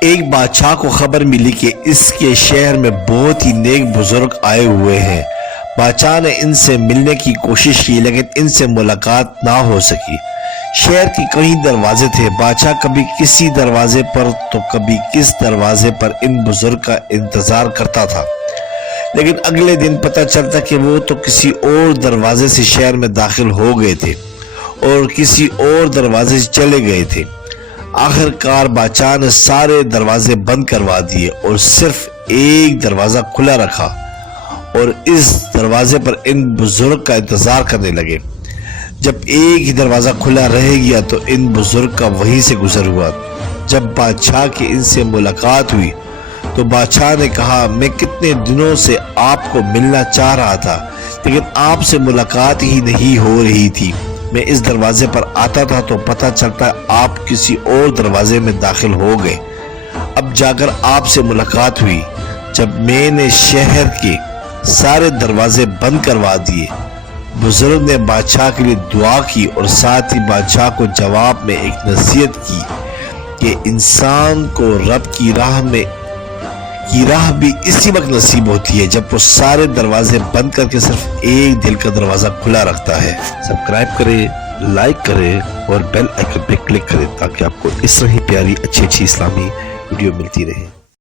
ایک بادشاہ کو خبر ملی کہ اس کے شہر میں بہت ہی نیک بزرگ آئے ہوئے ہیں۔ بادشاہ نے ان سے ملنے کی کوشش کی لیکن ان سے ملاقات نہ ہو سکی۔ شہر کے کئی دروازے تھے، بادشاہ کبھی کسی دروازے پر تو کبھی کس دروازے پر ان بزرگ کا انتظار کرتا تھا، لیکن اگلے دن پتہ چلتا کہ وہ تو کسی اور دروازے سے شہر میں داخل ہو گئے تھے اور کسی اور دروازے سے چلے گئے تھے۔ آخر کار بادشاہ نے سارے دروازے بند کروا دیے اور صرف ایک دروازہ کھلا رکھا اور اس دروازے پر ان بزرگ کا انتظار کرنے لگے۔ جب ایک ہی دروازہ کھلا رہ گیا تو ان بزرگ کا وہیں سے گزر ہوا۔ جب بادشاہ کی ان سے ملاقات ہوئی تو بادشاہ نے کہا، میں کتنے دنوں سے آپ کو ملنا چاہ رہا تھا لیکن آپ سے ملاقات ہی نہیں ہو رہی تھی۔ میں اس دروازے پر آتا تھا تو پتہ چلتا آپ کسی اور دروازے میں داخل ہو گئے۔ اب جا کر آپ سے ملاقات ہوئی جب میں نے شہر کے سارے دروازے بند کروا دیے۔ بزرگ نے بادشاہ کے لیے دعا کی اور ساتھ ہی بادشاہ کو جواب میں ایک نصیحت کی کہ انسان کو رب کی راہ بھی اسی وقت نصیب ہوتی ہے جب وہ سارے دروازے بند کر کے صرف ایک دل کا دروازہ کھلا رکھتا ہے۔ سبسکرائب کریں، لائک کریں اور بیل آئیکن پہ کلک کریں تاکہ آپ کو اس طرح ہی پیاری اچھی اسلامی ویڈیو ملتی رہے۔